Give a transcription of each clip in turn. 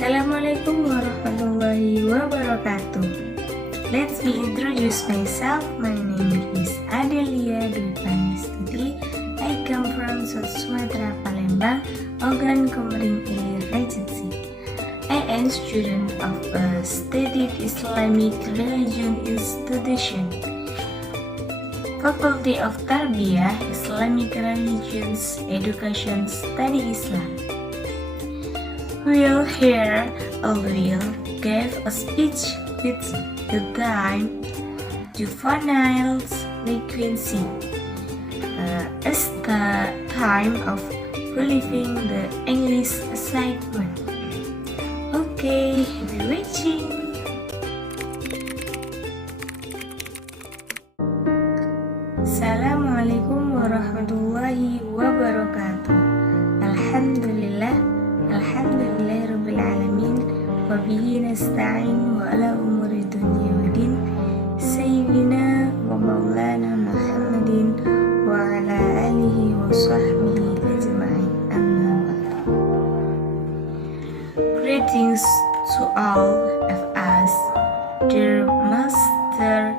Assalamualaikum warahmatullahi wabarakatuh. Let me introduce myself. My name is Adelia Dwi Pangestuti. I come from Sumatera, Palembang, Ogan Komering Ilir Regency. I am student of a studied Islamic religion institution, Faculty of Tarbiyah, Islamic Religions Education Study Islam. We'll hear Adelia gave a speech with the time juvenile delinquency as the time of relieving the English assignment. Okay, happy watching. Assalamualaikum warahmatullahi wabarakatuh. Alhamdulillahirabbil alamin wa bihi nasta'in wa ala umuri dunya waddin sayyidina wa maulana Muhammadin wa ala alihi wa sahbihi ajma'in. Amma ba'du. Greetings to all of us, dear Master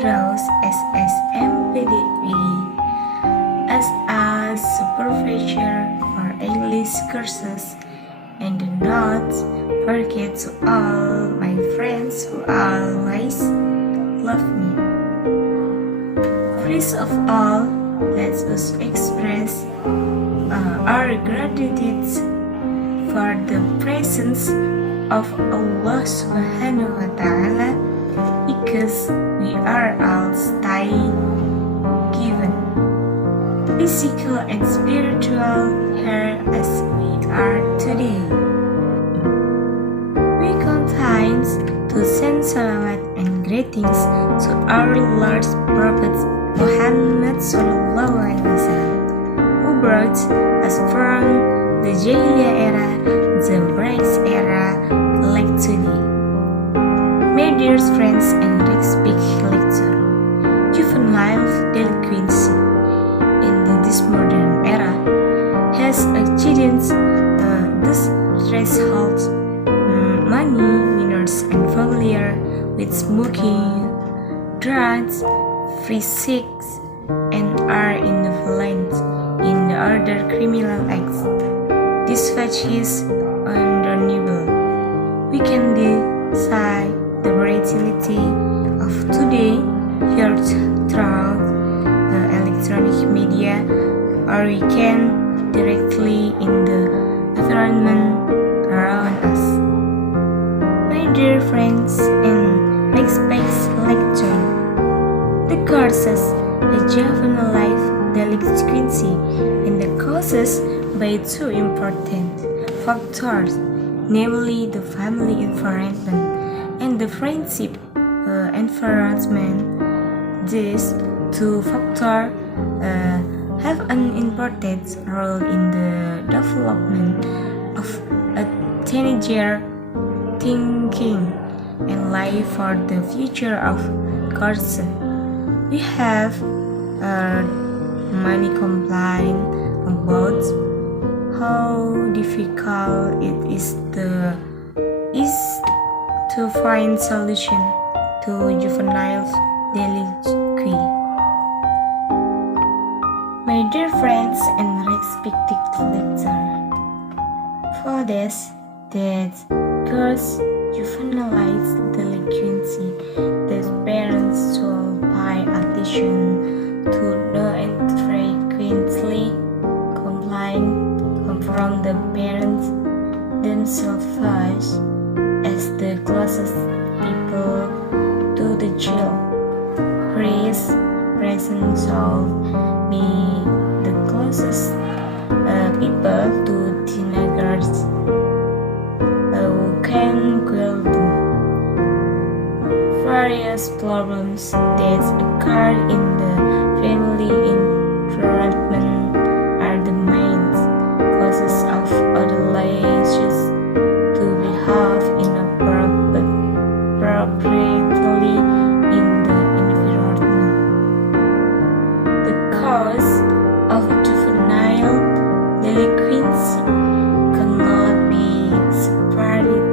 Girls SSMPDW, as a supervisor for English courses, and do not forget to all my friends who always love me. First of all, let us express our gratitude for the presence of Allah Subhanahu wa Ta'ala, because we are all staying given, physical and spiritual, here as we are today. We continue to send salawat and greetings to our Lord Prophet Muhammad Sallallahu Alaihi Wasallam, who brought us from the Jahiliyah era, the Brace era, like today. My dear friends and respected lecturer, juvenile delinquency in this modern era has achieved this threshold. Many minors and familiar with smoking, drugs, free sex, and are involved in other criminal acts. This fact is undeniable. We can decide the volatility of today here through electronic media, or we can directly in the environment around us. My dear friends and respected lecturer, the causes of juvenile delinquency and the causes by two important factors, namely the family environment and the friendship environment. These two factors have an important role in the development of a teenager thinking and life for the future of course. We have many complaints about how difficult it is to find solution to juvenile delinquency. My dear friends and respected lecturer, for this that cause juvenile delinquency, the parents should pay attention to the infrequently complaint from the parents themselves first, as the closest people to the child. Praise present should be the closest people to teenagers who can quell the various problems that occur in the family environment are the main causes of adolescents to behave inappropriately in the environment. The cause of juvenile delinquency cannot be separated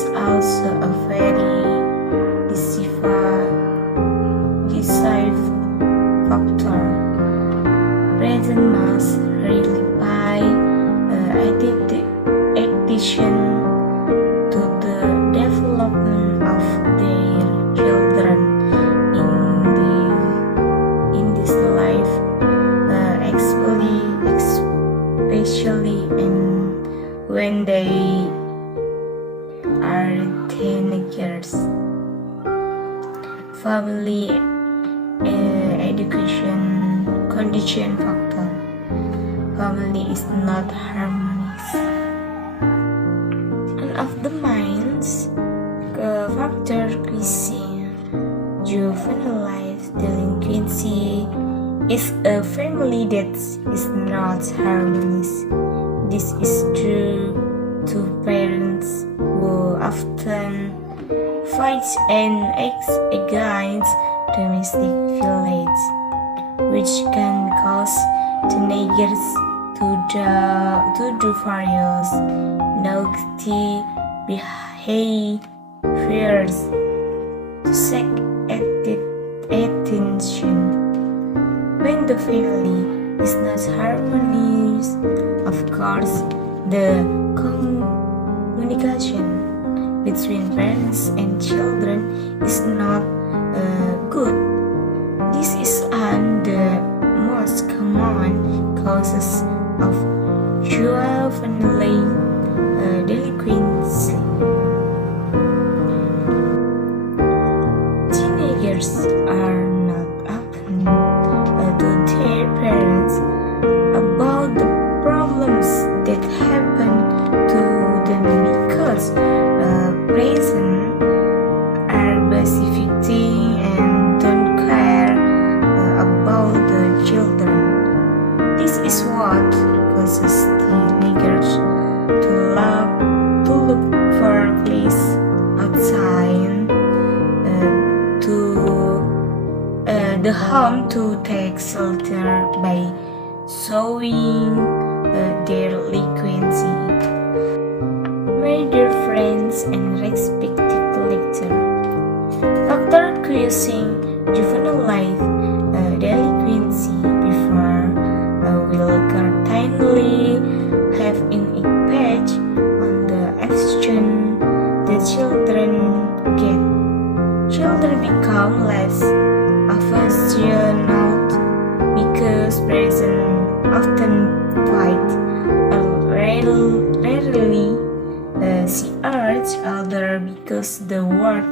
is also a very decisive factor. Present must rely addition to the development of their children in this life, especially when they are teenagers. Family education condition factor. Family is not harmonious. One of the minds factor causing juvenile delinquency is a family that is not harmonious. This is due to parents who often fight and act against domestic violence, which can cause teenagers to do various naughty behaviors to seek attention. When the family is not harmonious, of course, the communication between parents and children is not good. This is one of the most common causes of juvenile delinquency. Teenagers are not open to their parents about the problems that happen to them because parents are busy victim and don't care about the children. This is what causes teenagers to look for a place outside the home to take shelter by showing their delinquency. My dear friends and respected lecturer, factor causing juvenile delinquency before will certainly have an impact on the action that children get. Children become less affectionate because parents often fight or rarely see each other because the work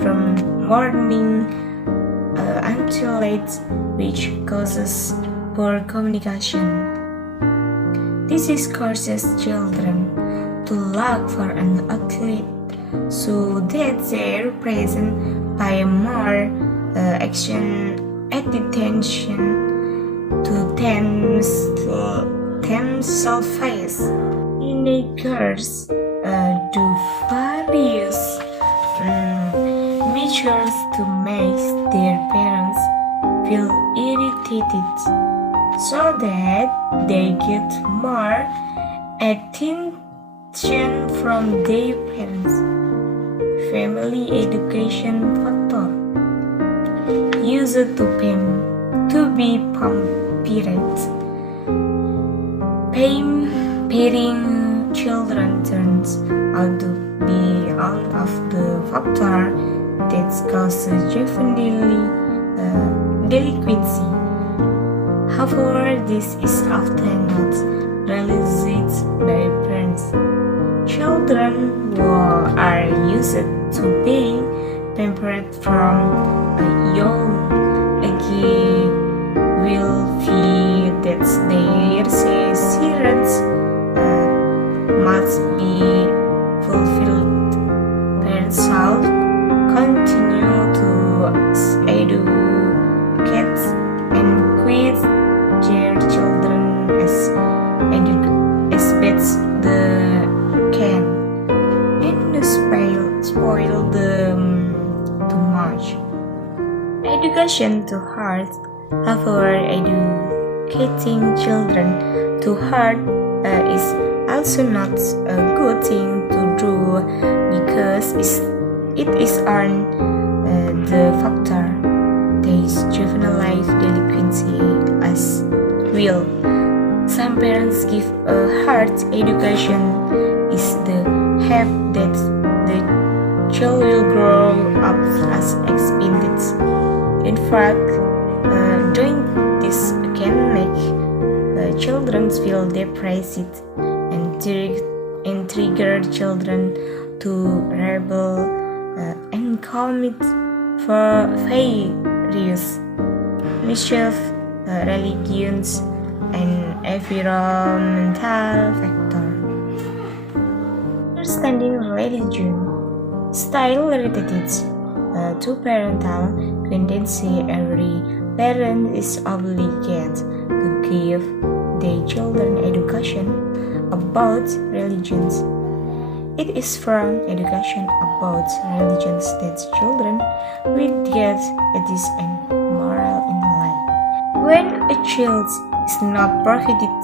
from morning until late, which causes poor communication. This is causes children to look for an outlet so that their present pay more attention to themselves. Teenagers do various measures to make their parents feel irritated so that they get more attention from their parents. Family education factor used to be parents. Pairing children turns out to be one of the factors that causes juvenile delinquency. However, this is often not realized by parents. Children who are used to being pampered from a young age will feel that their parents must be fulfilled. Parents shall continue to educate and quit their children as best they can, and spoil them too much. Education too hard. However, educating children too hard is also not a good thing to do because because it is on the factor there's juvenile delinquency as well. Some parents give a hard education is the hope that the child will grow up as expected. In fact, doing this can make children feel depressed and trigger children to rebel and commit for various mischief, religions, and environmental factors. Understanding religion style related to parental tendency. Every parent is obligated to give their children education about religions. It is from education about religions that children will get ethics and moral in life. When a child is not provided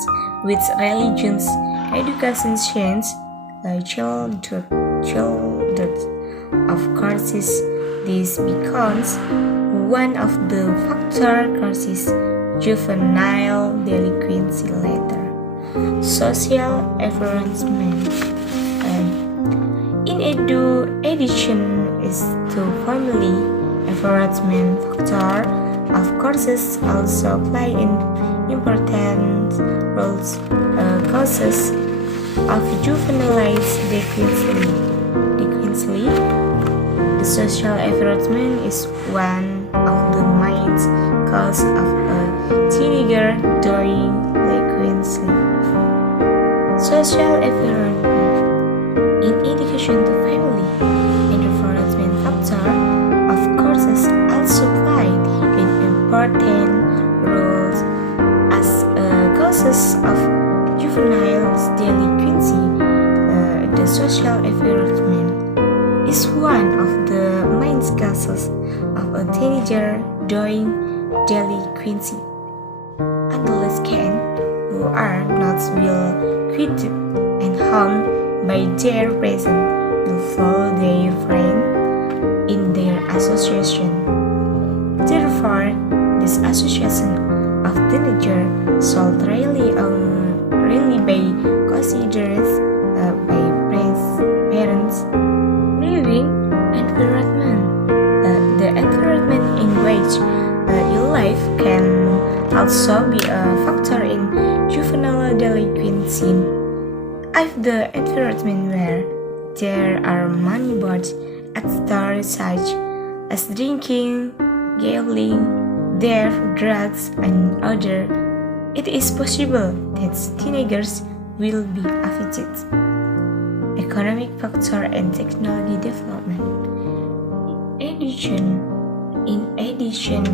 with religions education change, childhood, of course, this becomes one of the factors causes juvenile delinquency later. Social environment. In addition is to family environment factor, of course, also play an important roles causes of juvenile delinquency. The social environment is one of the main causes of a teenager during delinquency. Social environment. In addition to family environment factor, of course, also play an important role as causes of juvenile delinquency. The social environment is one of the main causes of a teenager during delinquency. Adolescents who are not well equipped and harmed by their parents will follow their friends in their association. Therefore, this association of teenagers should really be considered by parents. Living environment. The environment in which you live can also be a factor in juvenile delinquency. If the environment where there are many bad actors such as drinking, gambling, death, drugs, and other, it is possible that teenagers will be affected. Economic factor and technology development. In addition,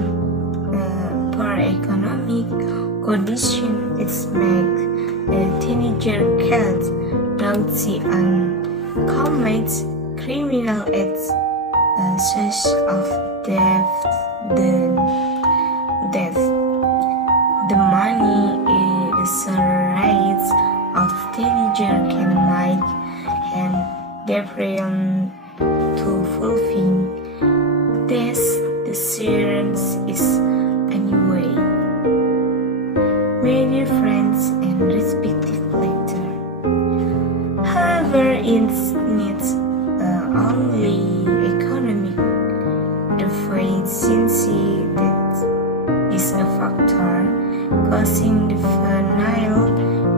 poor economic condition is make teenager kids naughty and commit criminal acts such as death. The money is a right of teenager can make and deprivation to fulfill this desires is anyway. Many friends and respective later. However, it's needs only economic deficiency that is a factor causing the juvenile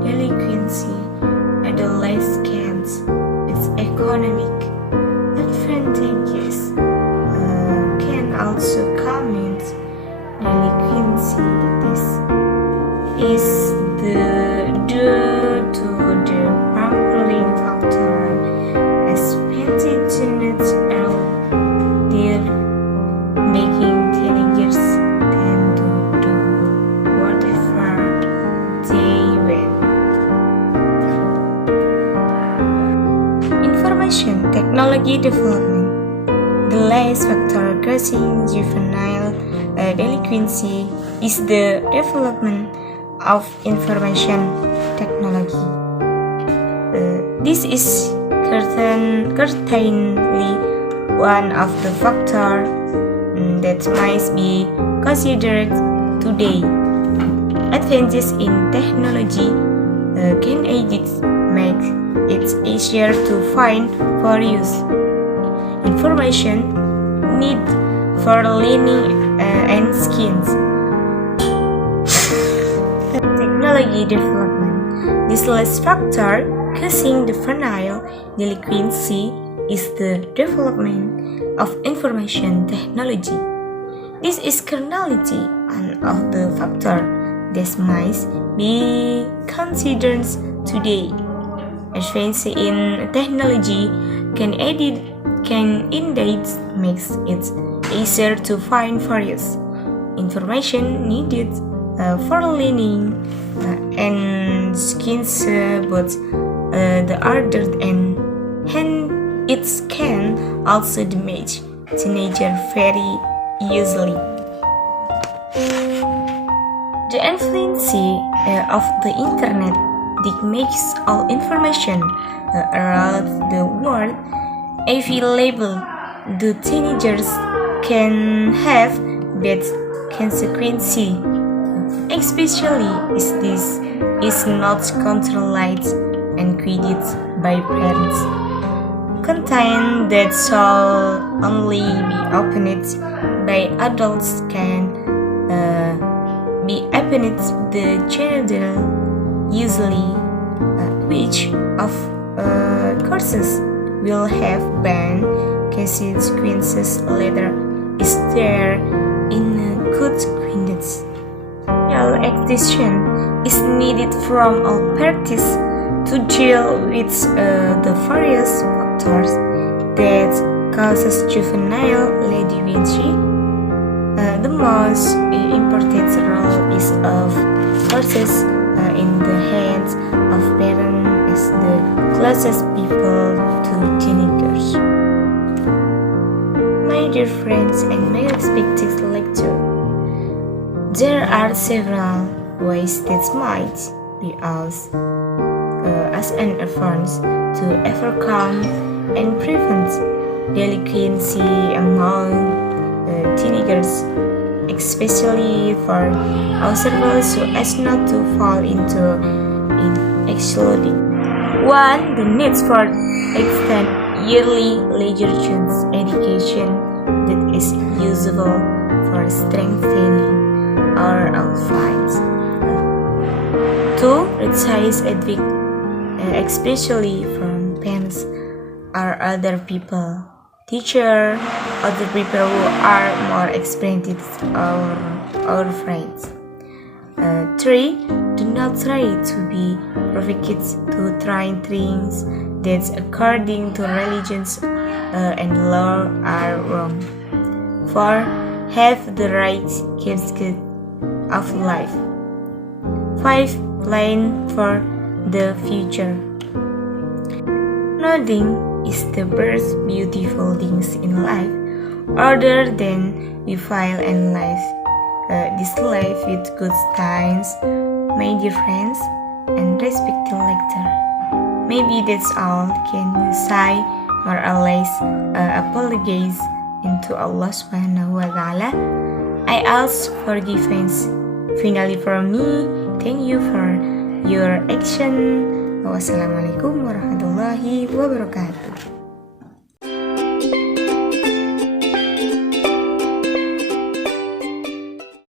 delinquency. Adolescents with economic advantages can also commit delinquency. This is due to the pampering factor expected to not earlier, making teenagers tend to do whatever they want. Information technology development. The last factor causing juvenile delinquency is the development of information technology. This is certainly one of the factors that must be considered today. Advances in technology can make it easier to find for use information need for learning and skills. Technology development. This last factor causing the juvenile delinquency is the development of information technology. This is currently one of the factors that must be considered today. Advances in technology can indeed make it easier to find various information needed for learning and skills, but the other end, it can also damage teenagers very easily. The influence of the internet that makes all information around the world available to teenagers can have bad consequences, especially if this is not controlled and guided by parents. Content that shall only be opened by adults can be opened the children usually, which of courses will have bad consequences later is there in good guidance. Real action is needed from all parties to deal with the various factors that causes juvenile delinquency. The most important role is of course in the hands of parents as the closest people to teenagers. My dear friends and my respected lecturer, there are several ways that might be used as an advance to overcome and prevent delinquency among teenagers, especially for ourselves so as not to fall into it excluding. 1. The need for extend yearly religious education that is useful for strengthening our fights. 2. Precise advice, especially from parents or other people, teacher, other people who are more experienced or our friends. 3. Do not try to be perfect to try things that according to religions and law are wrong. 4. Have the right gifts of life. 5. Plan for the future. Nothing is the most beautiful things in life other than we file and life. This life with good times, my dear friends and respected lecturer. Maybe that's all can you say more or less apologize into Allah Subhanahu wa Ta'ala. I ask forgiveness. Finally from me, thank you for your action. Wassalamualaikum warahmatullahi wabarakatuh.